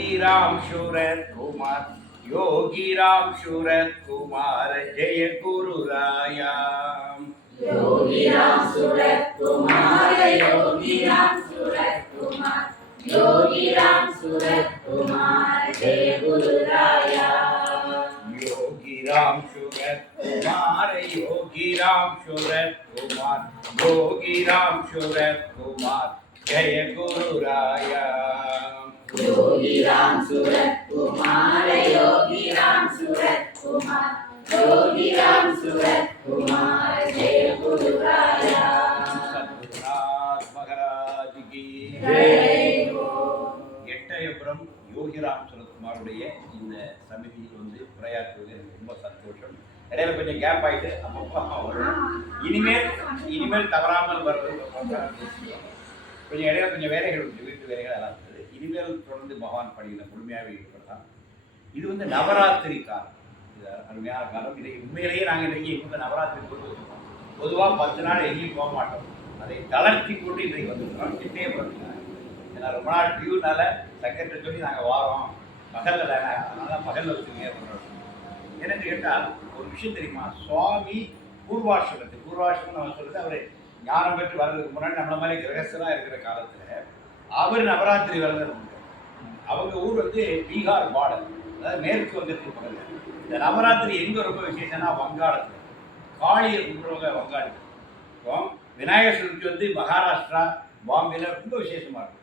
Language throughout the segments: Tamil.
योगी राम सूरत कुमार, योगी राम सूरत कुमार, जय गुरु राया। योगी राम सूरत कुमार, योगी राम सूरत कुमार, योगी राम सूरत कुमार, जय गुरु राया। योगी राम सूरत कुमार, योगी राम सूरत कुमार, योगी राम सूरत कुमार, जय गुरु राया। योगी राम सूरत कुमार, योगी राम सूरत कुमार, योगी राम सूरत कुमार, जय गुरु राया। सद्गुरुनाथ महाराज की जय हो। எட்டயபுரம் யோகிராம் சுரத்குமாருடைய இந்த சமிதியில் உரையாற்றுவது எனக்கு ரொம்ப சந்தோஷம். இடையில கொஞ்சம் கேப் ஆயிட்டு அப்பப்போ வரும். இனிமேல் தவறாமல் வர்றது கொஞ்சம் இடையில கொஞ்சம் வேலைகள் உண்டு, வீட்டு வேலைகள் எல்லாம் இருந்தது. இனிமேல் தொடர்ந்து பகவான் பணியில் முழுமையாக ஈடுபடலாம். இது நவராத்திரி காலம், இது அருமையான காலம். இதை உண்மையிலேயே நாங்கள் இன்றைக்கி இப்போ நவராத்திரி கொண்டு வச்சுருக்கோம். பொதுவாக 10 நாள் எங்கேயும் போக மாட்டோம். அதை தளர்த்தி கொண்டு இன்றைக்கு வந்துருக்கோம். கிட்டே போகிறோம். ஏன்னா ரொம்ப நாள் டியூனால செகண்டரி சொல்லி நாங்கள் வாரோம் பகலில் தானே, அதனால பகலில் வச்சுருங்க பண்ணுறோம். என்னென்னு கேட்டால் ஒரு விஷயம் தெரியுமா, சுவாமி பூர்வாசிரமம் நம்ம சொல்கிறது, அவர் ஞானம் பெற்று வர்றதுக்கு முன்னாடி நம்மள மாதிரி கிரகஸ்தராக இருக்கிற காலத்தில் அவர் நவராத்திரி விரதம். அவங்க ஊர் பீகார் பார்டர், அதாவது மேற்கு வங்கத்துக்கு பக்கத்தில். இந்த நவராத்திரி எங்கே ரொம்ப விசேஷம்னா வங்காளத்தில். காளியை கும்பிட்றவங்க வங்காளத்தில். இப்போ விநாயகர் சதுர்த்தி மகாராஷ்டிரா பாம்பேல ரொம்ப விசேஷமாக இருக்கும்.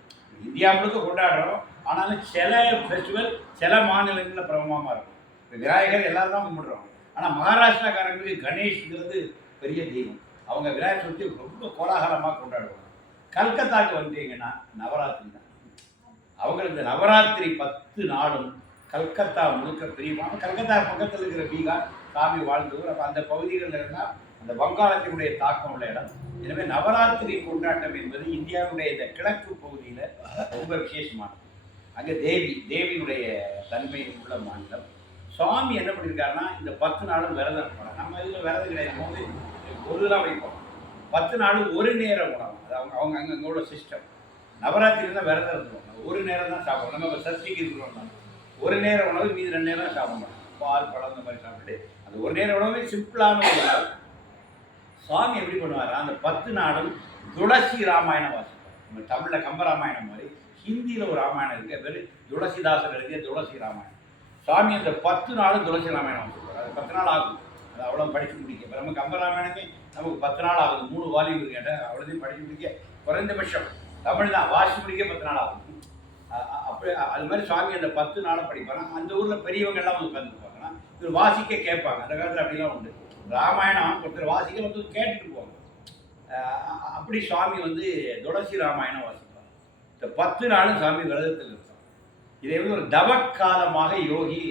இந்தியா முழுக்க கொண்டாடுறோம், ஆனாலும் சில ஃபெஸ்டிவல் சில மாநிலங்களில் பிரபலமாக இருக்கும். இப்போ விநாயகர் எல்லாரும் தான் கும்பிடுறோம். ஆனால் மகாராஷ்டிராக்காரங்களுக்கு கணேஷ்ங்கிறது பெரிய தெய்வம். அவங்க விநாயகர் சதுர்த்தி ரொம்ப கோலாகலமாக கொண்டாடுவாங்க. கல்கத்தாவுக்கு வந்தீங்கன்னா நவராத்திரி தான். அவங்களுக்கு இந்த நவராத்திரி 10 நாளும் கல்கத்தா முழுக்க பிரியமான. கல்கத்தா பக்கத்தில் இருக்கிற பீகார் சாமி வாழ்ந்தவர். அப்போ அந்த பகுதிகளில் இருந்தால் அந்த வங்காளத்தினுடைய தாக்கம் உள்ள இடம். எனவே நவராத்திரி கொண்டாட்டம் என்பது இந்தியாவுடைய இந்த கிழக்கு பகுதியில் ரொம்ப விசேஷமானது. அங்கே தேவியினுடைய தன்மை உள்ள மாநிலம். சுவாமி என்ன பண்ணியிருக்காருன்னா இந்த 10 நாளும் விரதம் இருப்பாங்க. நம்ம இதில் விரதம் கிடையாது, போது பொருளாக வைப்போம். 10 நாளும் ஒரு நேர உணவு. அது அவங்க அங்கே உள்ள சிஸ்டம். நவராத்திரி தான் விரதம் இருந்துருவாங்க, ஒரு நேரம் தான் சாப்பிடுவோம். நம்ம இப்போ சஷ்டிக்கு இருக்கிறோம், ஒரு நேர உணவு, மீதி 2 நேரம் சாப்பிட மாட்டோம். பால் பழம் இந்த மாதிரி சாப்பிட்டு அந்த ஒரு நேர உணவு சிம்பிளான ஒரு நாள். சுவாமி எப்படி பண்ணுவார், அந்த 10 நாளும் துளசி ராமாயணம் வாசிப்பார். நம்ம தமிழில் கம்பராமாயணம் மாதிரி ஹிந்தியில் ஒரு ராமாயணம் இருக்குது, பேர் துளசிதாசர் எழுதிய துளசி ராமாயணம். சுவாமி அந்த 10 நாளும் துளசி ராமாயணம் வாசிப்பார். அது 10 நாள் ஆகும், அது அவ்வளோ படித்து முடிக்க. இப்போ நம்ம கம்பராமாயணமே நமக்கு 10 நாள் ஆகுது, 3 வால்யூம் கேட்டால் அவ்வளோதையும் படித்து முடிக்க குறைந்தபட்சம் தமிழ் தான் வாசி முடிக்க 10 நாள் ஆகும். அப்படி அது மாதிரி சுவாமி அந்த 10 நாளை படிப்பாங்க. அந்த ஊரில் பெரியவங்கெல்லாம் உட்காந்துருப்பாங்கன்னா இது வாசிக்க கேட்பாங்க. அந்த காலத்தில் அப்படிலாம் உண்டு. ராமாயணம் ஒருத்தர் வாசிக்க கேட்டுட்டு போவாங்க. அப்படி சுவாமி துளசி ராமாயணம் வாசிப்பாங்க. இந்த 10 நாளும் சுவாமி விரதத்தில் இருப்பாங்க. இதை ஒரு தவக்காலமாக யோகி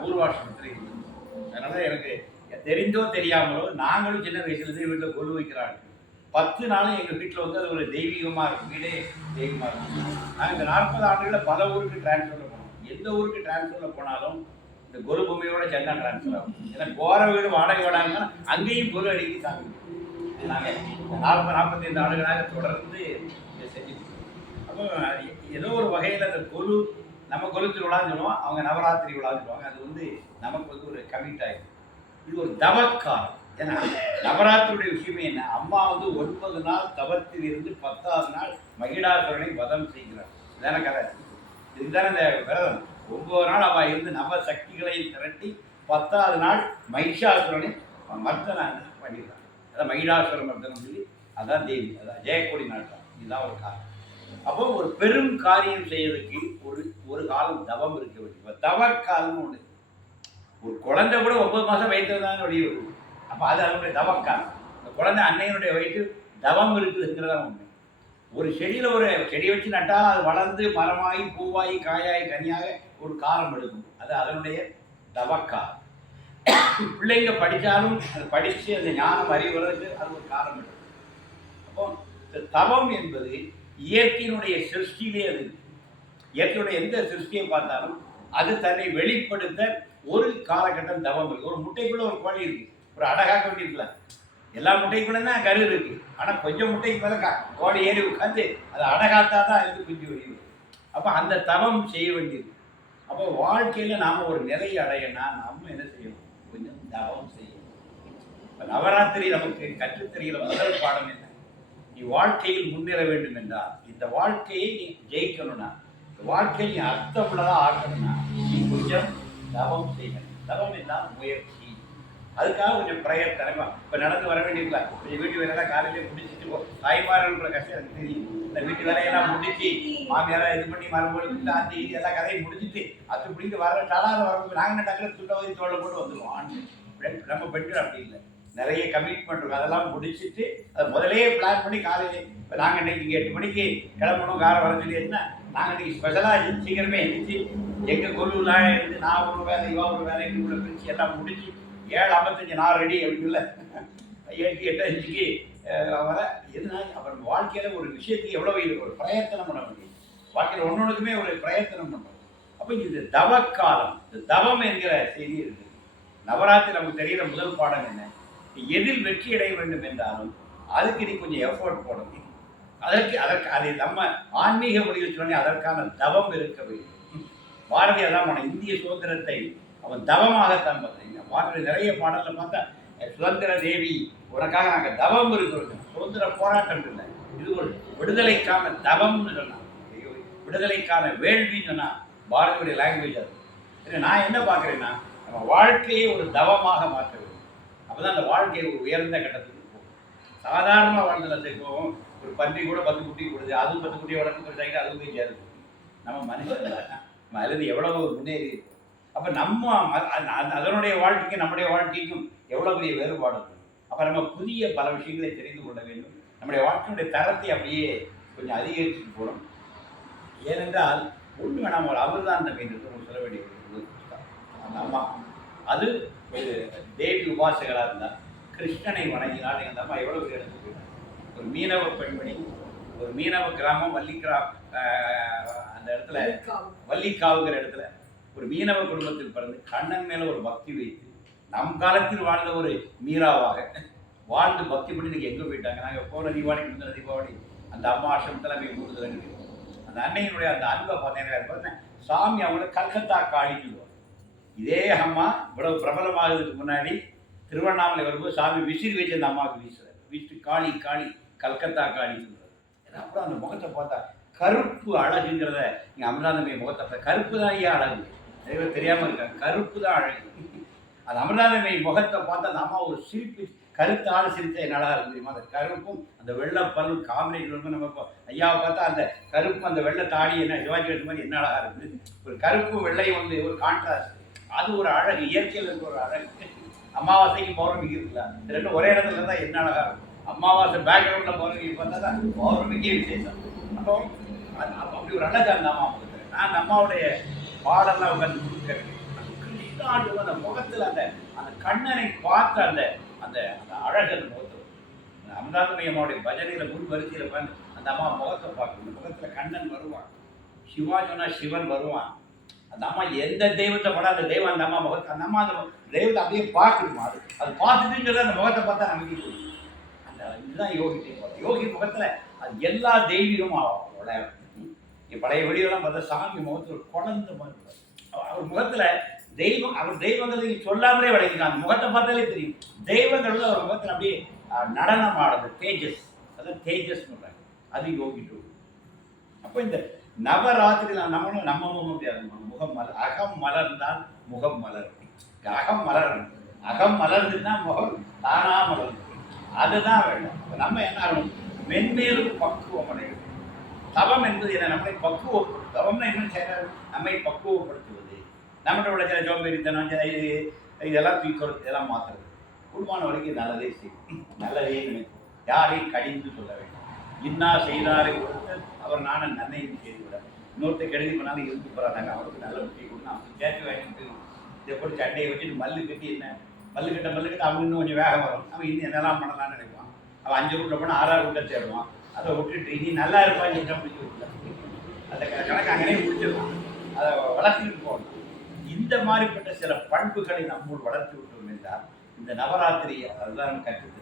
பூர்வாசிரமத்தில் இருந்தது. அதனால் எனக்கு தெரிந்தோ தெரியாமலோ நாங்களும் சின்ன வயசுலேருந்து வீட்டில் கொலு வைக்கிறாங்க. 10 நாளும் எங்கள் வீட்டில் அது ஒரு தெய்வீகமாக இருக்கும், வீடே தெய்வமாக இருக்கும். நாங்கள் இந்த 40 ஆண்டுகளில் பல ஊருக்கு டிரான்ஸ்ஃபரில் போனோம். எந்த ஊருக்கு டிரான்ஸ்ஃபரில் போனாலும் இந்த கொலு பொம்மையோட சேர்ந்தா டிரான்ஸ்ஃபர் ஆகும். ஏன்னா போகிற வீடு வாடகை வாடாங்கன்னா அங்கேயும் கொலு அடிக்கி சாமி. நாங்கள் 40-45 ஆண்டுகளாக தொடர்ந்து இதை செஞ்சுட்டு. அப்போ ஏதோ ஒரு வகையில் அந்த கொலு, நம்ம கொலு திருவிழான்னு சொல்லுவோம், அவங்க நவராத்திரி விழான்னு சொல்லுவாங்க. அது நமக்கு ஒரு கமிட் ஆகிடும். இது ஒரு தவக்காலம். ஏன்னா நவராத்திரியுடைய விஷயமே என்ன, அம்மா 9 நாள் தவத்தில் இருந்து 10ஆவது நாள் மகிடாசுரனை வதம் செய்கிறார். இதான கதை. இதுதானே இந்த விரதம். 9 நாள் அவள் இருந்து நவ சக்திகளையும் திரட்டி 10ஆவது நாள் மகிஷாசுரனை மர்தனை பண்ணிடுறான். அதான் மகிடாசுர மர்தனம் சொல்லி, அதான் தேவி, அதான் ஜெயக்கொடி நாட்டம். இதுதான் ஒரு காலம். அப்போ ஒரு பெரும் காரியம் செய்யறதுக்கு ஒரு காலம் தவம் இருக்க வேண்டிய தவக்காலம்னு ஒன்று. ஒரு குழந்தை கூட 9 மாதம் வயிற்றுதான் வெளியே வருது. அப்போ அது அதனுடைய தவக்காலம். அந்த குழந்தை அன்னையனுடைய வயிற்று தவம் இருக்குதுங்கிறதா உண்மை. ஒரு செடியை வச்சு நட்டால் அது வளர்ந்து மரமாகி பூவாகி காயாகி கனியாக ஒரு காலம் எடுக்கும். அது அதனுடைய தவக்காலம். பிள்ளைங்க படித்தாலும் அது படித்து அந்த ஞானம் அறிவுறதுக்கு அது ஒரு காலம் எடுக்கும். அப்போ இந்த தவம் என்பது இயற்கையினுடைய சிருஷ்டியிலே அது இருக்கு. இயற்கையுடைய எந்த சிருஷ்டியை பார்த்தாலும் அது தன்னை வெளிப்படுத்த ஒரு காலகட்டம் தவம் இருக்கு. ஒரு முட்டைக்குள்ள ஒரு கோழி இருக்கு, ஒரு அடகாக்க வேண்டியிருக்கல. எல்லா முட்டைக்குள்ளே தான் கரு இருக்கு. ஆனால் கொஞ்சம் முட்டைக்கு மேலே கோழி ஏறி உட்காந்து அதை அடகாத்தா தான் குஞ்சு வெளியே. அப்போ அந்த தவம் செய்ய வேண்டியது. அப்போ வாழ்க்கையில் நாம் ஒரு நிலையை அடையனா நம்ம என்ன செய்யணும்? கொஞ்சம் தவம் செய்யணும். இப்போ நவராத்திரி நமக்கு கற்றுத்தருகிற முதல் பாடம் என்ன? நீ வாழ்க்கையில் முன்னேற வேண்டும் என்றால், இந்த வாழ்க்கையை நீ ஜெயிக்கணும்னா, இந்த வாழ்க்கையை நீ அர்த்தமுள்ளதாக ஆக்கணும்னா நீ கொஞ்சம் தவம் செய்யணும். தவம் என்றால் முயற்சி. அதுக்காக கொஞ்சம் பிரயத்தனமா இப்போ நடந்து வர வேண்டியதில்லை. கொஞ்சம் வீட்டு வேலையெல்லாம் காலையிலே முடிச்சுட்டு தாய்மார்களுக்குள்ள கஷ்டம் எனக்கு தெரியும். இந்த வீட்டு வேலையெல்லாம் முடிச்சு மாமியாரெல்லாம் இது பண்ணி மறுபடியும் தாத்தி இது எல்லா கதையும் முடிச்சுட்டு அது பிடிக்க வர டலாத வரும்போது நாங்கள் என்ன டக்குனு துண்டவதி தோலை போட்டு வந்துடுவோம். நம்ம பெண்கள் அப்படி இல்லை, நிறைய கமிட்மெண்ட் இருக்கும். அதெல்லாம் முடிச்சுட்டு அது முதலே பிளான் பண்ணி காலையிலே இப்போ நாங்கள் இன்னைக்கு இங்கே 8 மணிக்கு கிளம்பணும் காரை வர சொல்லியாச்சுன்னா நாங்கள் இன்னைக்கு ஸ்பெஷலாக சீக்கிரமே எழுந்திரிச்சு எங்கள் கொள்ளுலாம் இருந்து நான் ஒரு வேலை இவா ஒரு வேலை உள்ள பிரித்து எல்லாம் முடிச்சு 7:55 நான் ரெடி அப்படின்ல 8:05க்கு வர எதுனா அப்புறம் வாழ்க்கையில் ஒரு விஷயத்துக்கு எவ்வளோ ஒரு பிரயத்தனம் பண்ண வேண்டியது. வாழ்க்கையில் ஒன்னொன்றுக்குமே ஒரு பிரயத்தனம் பண்ணுறோம். அப்போ இது தவக்காலம், இந்த தவம் என்கிற செய்தி இருக்குது. நவராத்திரி நமக்கு தெரிகிற முதல் பாடம் என்ன? எதில் வெற்றி அடைய வேண்டும் என்றாலும் அதுக்கு நீ கொஞ்சம் எஃபோர்ட் போடணும். அதற்கு அதை நம்ம ஆன்மீக மொழியில் சொன்னே அதற்கான தவம் இருக்க வேண்டும். பாரதியார் தான் இந்திய சுதந்திரத்தை அவன் தவமாகத்தான் பார்த்தீங்க. பாரதி நிறைய பாடலில் பார்த்தா சுதந்திர தேவி உனக்காக நாங்கள் தவம் இருக்கிறோம். சுதந்திர போராட்டம் இல்லை, இது ஒரு விடுதலைக்கான தவம்னு சொன்னான். விடுதலைக்கான வேள்வின்னு சொன்னால் பாரதியுடைய லாங்குவேஜ் அது. நான் என்ன பார்க்குறேன்னா நம்ம வாழ்க்கையை ஒரு தவமாக மாற்ற வேண்டும். அப்போ தான் அந்த வாழ்க்கையை ஒரு உயர்ந்த கட்டத்துக்கு போகும். சாதாரணமாக வாழ்ந்ததை போகும். ஒரு பன்றி கூட 10 குட்டி கொடுது, அதுவும் 10 குட்டியை வளர்த்து போயிட்டாங்க, அதுவும் போய் சேருது. நம்ம மனுஷன் நம்ம அதில் எவ்வளவு முன்னேறி இருக்கும். அப்போ நம்ம அதனுடைய வாழ்க்கைக்கும் நம்முடைய வாழ்க்கைக்கும் எவ்வளோ பெரிய வேறுபாடு இருக்கும். அப்போ நம்ம புதிய பல விஷயங்களை தெரிந்து கொள்ள வேண்டும். நம்முடைய வாழ்க்கையுடைய தரத்தை அப்படியே கொஞ்சம் அதிகரிச்சுட்டு போகணும். ஏனென்றால் ஒன்று வேணாம், ஒரு அமிர்தானந்தம் என்று சொல்ல வேண்டிய ஒரு புத்தகம். அந்த அம்மா அது ஒரு தேவி உபாசகராக இருந்தால் கிருஷ்ணனை வணங்கினால் அந்த அம்மா எவ்வளோ பெரிய இடத்துக்கு போயிட்டாங்க. ஒரு மீனவ பெண்மணி, ஒரு மீனவ கிராமம் அந்த இடத்துல வள்ளிக்காவுங்கிற இடத்துல ஒரு மீனவ குடும்பத்தில் பிறந்து கண்ணன் மேலே ஒரு பக்தி வைத்து நம் காலத்தில் வாழ்ந்த ஒரு மீராவாக வாழ்ந்து பக்தி பண்ணி இன்னைக்கு எங்கே போயிட்டாங்க. நாங்கள் போன தீபாவளி முந்தின தீபாவளி அந்த அம்மா ஆசிரமத்தில் அங்கே 3 தடவை அந்த அன்னையினுடைய அந்த அன்பை பார்த்தீங்கன்னா சாமி அவங்கள கல்கத்தா காளின்னு சொல்லுவாங்க. இதே அம்மா இவ்வளவு பிரபலமாகிறதுக்கு முன்னாடி திருவண்ணாமலை வரும்போது சாமி விசிறி வச்சு அந்த அம்மாவுக்கு வீசுறாரு. வீட்டு காளி காளி கல்கத்தா காளின்னு சொல்கிறார். அப்புறம் அந்த முகத்தை பார்த்தா கருப்பு அழகுங்கிறத நீங்கள் அமிர்தானந்தமய முகத்தை கருப்பு தான் ஏன் அழகு நிறைய தெரியாமல் இருக்காங்க. கருப்பு தான் அழகு. அந்த அமிர்தானந்தமய முகத்தை பார்த்து அந்த அம்மா ஒரு சிரிப்பு கருத்தான சிரித்த என்னால் இருக்கு தெரியுமா? அந்த கருப்பும் அந்த வெள்ளைப்பல்லும் காம்பினேஷன் வந்து நம்ம இப்போ ஐயாவை பார்த்தா அந்த கருப்பும் அந்த வெள்ளை தாடி என்ன சிவாஜி கட்டு மாதிரி என்ன அழகாக இருக்குது. ஒரு கருப்பு வெள்ளையும் வந்து ஒரு கான்ட்ராஸ்ட், அது ஒரு அழகு. இயற்கையில் இருக்க ஒரு அழகு. அமாவாசைக்கு பௌர்ணமிக்கு இருக்குல்ல, இந்த ரெண்டும் ஒரே இடத்துல இருந்தால் என்ன அழகாக இருக்கும். அமாவாசை பேக்ரவுண்டில் பௌர்ணமிக்கு பார்த்தா தான் பௌர்ணமிக்கே விசேஷம். அப்போ அப்படி ஒரு அழகாக அந்த அம்மா கொடுக்குறேன். நான் அந்த அம்மாவுடைய பாடெல்லாம் உட்காந்து கொடுக்குறேன். அந்த முகத்தில் அந்த அந்த கண்ணனை பார்த்த அந்த அந்த அந்த அழகு அந்த முகத்தில் அமிர்தானந்தமய அம்மாவுடைய பஜனையில் முன் வரிசையில் உட்காந்து அந்த அம்மா முகத்தை பார்க்கணும். அந்த முகத்தில் கண்ணன் வருவான், சிவா சொன்னால் சிவன் வருவான். அந்த அம்மா எந்த தெய்வத்தை படம் அந்த தெய்வம் அந்த அம்மா முகத்தை அந்த அம்மா அந்த தெய்வத்தை அப்படியே பார்க்கணுமா? அது பார்த்துட்டுங்கிறத அந்த முகத்தை பார்த்தா நமக்கு அந்த இதுதான் யோகிட்டே போகிறோம். யோகி முகத்தில் அது எல்லா தெய்வீகமும் விளையாடும். பழைய வீடியோலாம் பார்த்தா சாமி முகத்தில் குழந்த மாதிரி அவர் முகத்தில் தெய்வம், அவர் தெய்வங்களை சொல்லாமலே விளையாடுங்க. அந்த முகத்தை பார்த்தாலே தெரியும். தெய்வங்கள் அவர் முகத்தில் அப்படியே நடனம் ஆடுறது தேஜஸ், அதான் தேஜஸ் சொல்கிறாங்க. அது யோகிட்டு. அப்போ இந்த நவராத்திரியில் நம்மளும் நம்ம முகம் முடியாது. முகம் மலர், அகம் மலர்ந்தால் முகம் மலர். அகம் மலரணும். அகம் மலர்ந்துன்னா முகம் தானா மலர்ந்து. அதுதான் வேணும். நம்ம என்ன ஆகணும்? மென்மேலும் பக்குவம் அடையணும். தவம் என்பது என்ன? நம்மளை பக்குவப்படுத்தும். தவம்னா என்ன செய்யறது? நம்மை பக்குவப்படுத்துவது. நம்மகிட்ட உள்ள சில சோம்பேறித்தனம் இதெல்லாம் தூக்கிறது, இதெல்லாம் மாற்றுறது. குடும்பமான வரைக்கும் நல்லதே செய்யும், நல்லதே நினைக்கும். யாரையும் கடிந்து சொல்ல வேண்டும். இன்னா செய்தாரை கொடுத்து அவர் நானும் நன்மையும் செய்து விட. இன்னொருத்த கெடுதி பண்ணாலும் இருந்து போகிறாங்க. அவருக்கு நல்ல புத்தி கொடுத்து அவங்க கேட்க வேண்டியது. இதை போட்டு சண்டையை வச்சுட்டு மல்லு கட்டி என்ன மல்லு கட்ட அவங்க இன்னும் கொஞ்சம் வேகம் வரும். அவன் இன்னும் என்னெல்லாம் பண்ணலாம்னு நினைப்பான். அவன் 5 ரூட்டில் போனால் 6ஆவது ரூட்டை தேடுவான். அதை விட்டுட்டு இனி நல்லா இருப்பான்னு சொல்லிட்டு முடிச்சு விடலாம். அந்த கணக்கு அங்கேயே முடிச்சிடலாம். அதை வளர்த்துக்கிட்டு போகணும். இந்த மாதிரிப்பட்ட சில பண்புகளை நம்மோடு வளர்த்து விட்டோம் என்றால் இந்த நவராத்திரி அதுதான் கற்றுது.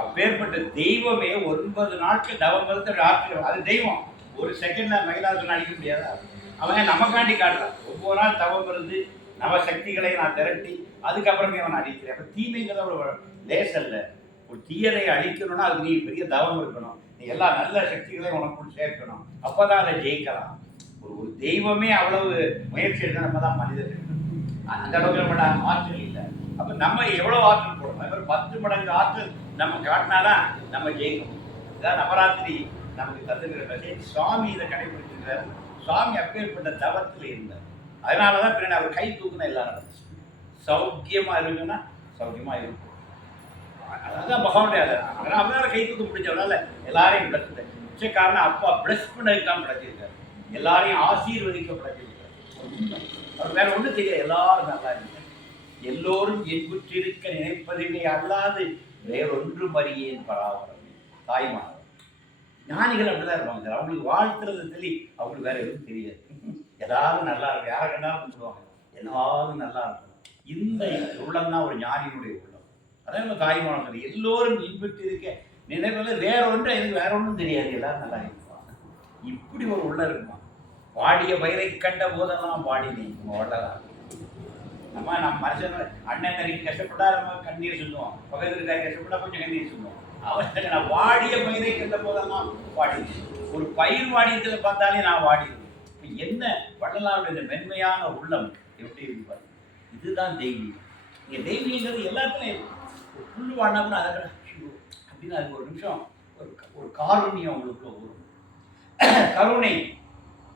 அப்பேற்பட்ட தெய்வமே 9 நாட்கள் தவம் இருந்து ராத்திரி அது தெய்வம். ஒரு செகண்ட்ல மகிழாசுரன் அடிக்க முடியாதா? அவன் நமக்காண்டி காட்டுறான். ஒவ்வொரு நாள் தவம் இருந்து நவ சக்திகளை நான் திரட்டி அதுக்கப்புறமே அவன் அடிக்கிறேன். அப்ப தீமைங்கிறத ஒரு லேசல்ல. ஒரு தீயதை அழிக்கணும்னா அது நீ பெரிய தவம் இருக்கணும். நீ எல்லா நல்ல சக்திகளையும் உனக்குள் சேர்க்கணும். அப்பதான் அதை ஜெயிக்கலாம். ஒரு தெய்வமே அவ்வளவு முயற்சி எடுக்க நம்ம தான் மனிதர்கள். அந்த அளவுக்கு நம்ம ஆற்றல் இல்லை. அப்ப நம்ம எவ்வளவு ஆற்றல் போடணும்? அது மாதிரி 10 மடங்கு ஆற்றல் நம்ம காட்டினாதான் நம்ம ஜெயிக்கணும். இதான் நவராத்திரி நமக்கு தந்துக்கிற மெசேஜ். சுவாமி இதை கடைபிடிச்சிருக்கிறார். சுவாமி அப்பேற்பட்ட தவத்தில் இருந்தார். அதனாலதான் பின்னாடி அவர் கை தூக்குனா எல்லாரும் சௌக்கியமா இருக்குன்னா சௌக்கியமா இருக்கும். அதுதான் பகவானுடைய அதனால கை தூக்க முடிஞ்சவனால எல்லாரையும் பிளஸ் முக்கிய காரணம் அப்பா பிளஸ் பண்ணதுதான் படைச்சிருக்காரு. எல்லாரையும் ஆசீர்வதிக்க படைச்சிருக்காரு. அவர் வேற ஒன்றும் தெரியாது. எல்லாரும் நல்லா இருக்காங்க. எல்லோரும் என்புற்றிருக்க நினைப்பதில்லை அல்லாது வேறொன்றும் அறியேன் பராவரம். தாய்மார் ஞானிகள் அப்படிதான் இருப்பாங்க சார். அவங்களுக்கு வாழ்த்துறது சொல்லி அவங்களுக்கு வேற எதுவும் தெரியாது. எல்லாரும் நல்லா இருக்கும். யாரை கண்டாலும் சொல்லுவாங்க எல்லாரும் நல்லா இருக்கும். இந்த உள்ளம் தான் ஒரு ஞானியினுடைய உள்ளம். அதே மாதிரி தாய்மானம் சொல்லி எல்லோரும் இன்புற்று இருக்க நினைப்பது வேற ஒன்று எனக்கு வேற ஒன்றும் தெரியாது. எல்லாரும் நல்லா இருப்பாங்க. இப்படி ஒரு உள்ள இருக்குமா? வாடிய பயிரை கண்ட போதெல்லாம் பாடினேன் வள்ளலாம். நம்ம மனுஷன் அண்ணன் தனிக்கு கஷ்டப்பட்டா நம்ம கண்ணீர் சொல்லுவோம். பக்கத்தில் இருக்காரு கஷ்டப்பட்டா கொஞ்சம் கண்ணீர் சொல்லுவோம். அவன் நான் வாடிய பயிரை கண்ட போதெல்லாம் பாடினேன். ஒரு பயிர் வாடியத்தில் பார்த்தாலே நான் வாடினேன். என்ன வள்ளலாருடைய இந்த மென்மையான உள்ளம் எப்படி இருப்பார்? இதுதான் தெய்வீகம். இங்கே தெய்வீகங்கிறது எல்லாத்துலையும் புல்லு வாடினோம்னா அதை அப்படின்னு அதுக்கு ஒரு நிமிஷம் ஒரு காருண்யம் உங்களுக்குள்ள வரும். கருணை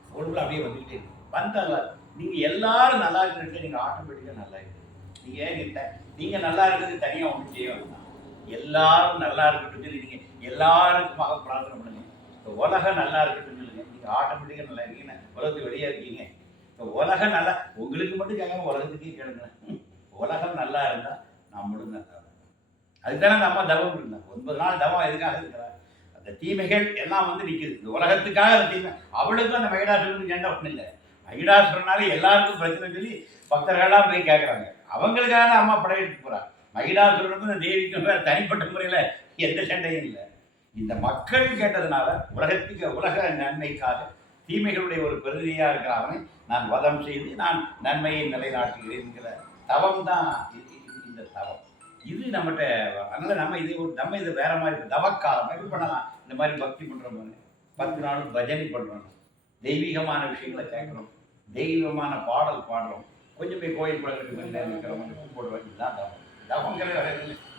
உங்களுக்குள்ள அப்படியே வந்துக்கிட்டே இருக்கும். வந்தால நீங்கள் எல்லாரும் நல்லா இருக்கிறது நீங்கள் ஆட்டோமேட்டிக்காக நல்லா இருக்கு. நீங்கள் நல்லா இருக்கிறது தனியாக ஒன்றும் செய்ய வேண்டாம். எல்லாரும் நல்லா இருக்கட்டும் சொல்லி நீங்கள் எல்லாருக்குமாக பிரார்த்தனை பண்ணுங்க. இப்போ உலகம் நல்லா இருக்கட்டும் சொல்லுங்க. நீங்கள் ஆட்டோமேட்டிக்காக நல்லா இருக்கீங்கன்னா உலகத்துக்கு வெளியே இருக்கீங்க. இப்போ உலகம் நல்லா உங்களுக்கு மட்டும் கேட்காம உலகத்துக்கே கேளுங்க. உலகம் நல்லா இருந்தால் நம்மளும் நல்லா இருக்கும். அதுதானே அந்த அம்மா தவம் இருந்தாங்க. 9 நாள் தவம் எதுக்காக இருக்கிறார்? அந்த தீமைகள் எல்லாம் வந்து நிற்குது. இந்த உலகத்துக்காக அந்த தீமை. அவளுக்கும் அந்த மகிடாசுரனுக்கு சண்டை ஒன்றும் இல்லை. மகிடாசுரனாலே எல்லாருக்கும் பிரச்சனை சொல்லி பக்தர்கள்லாம் போய் கேட்குறாங்க. அவங்களுக்காக அம்மா படையெடுத்து போகிறார். மகிடாசுரனுக்கும் இந்த தேவிக்கும் வேறு தனிப்பட்ட முறையில் எந்த சண்டையும் இல்லை. இந்த மக்கள் கேட்டதுனால உலக நன்மைக்காக தீமைகளுடைய ஒரு பிரதிநிதியாக இருக்கிற அவனை நான் வதம் செய்து நான் நன்மையை நிலைநாட்டுகிறேன்கிற தவம் தான் இந்த தவம். இது நம்மகிட்ட அதனால நம்ம இதை வேற மாதிரி தவக்காலம் எப்படி பண்ணலாம்? இந்த மாதிரி பக்தி பண்ணுறோம். 10 நாளும் பஜனை பண்ணுறோம். தெய்வீகமான விஷயங்களை கேட்குறோம். தெய்வீகமான பாடல் பாடுறோம். கொஞ்சம் போய் கோயில் குளங்களுக்கு கொஞ்சம் நேரம் இருக்கிறவங்க போடுவாங்க. இதுதான் தவம். தவங்கிற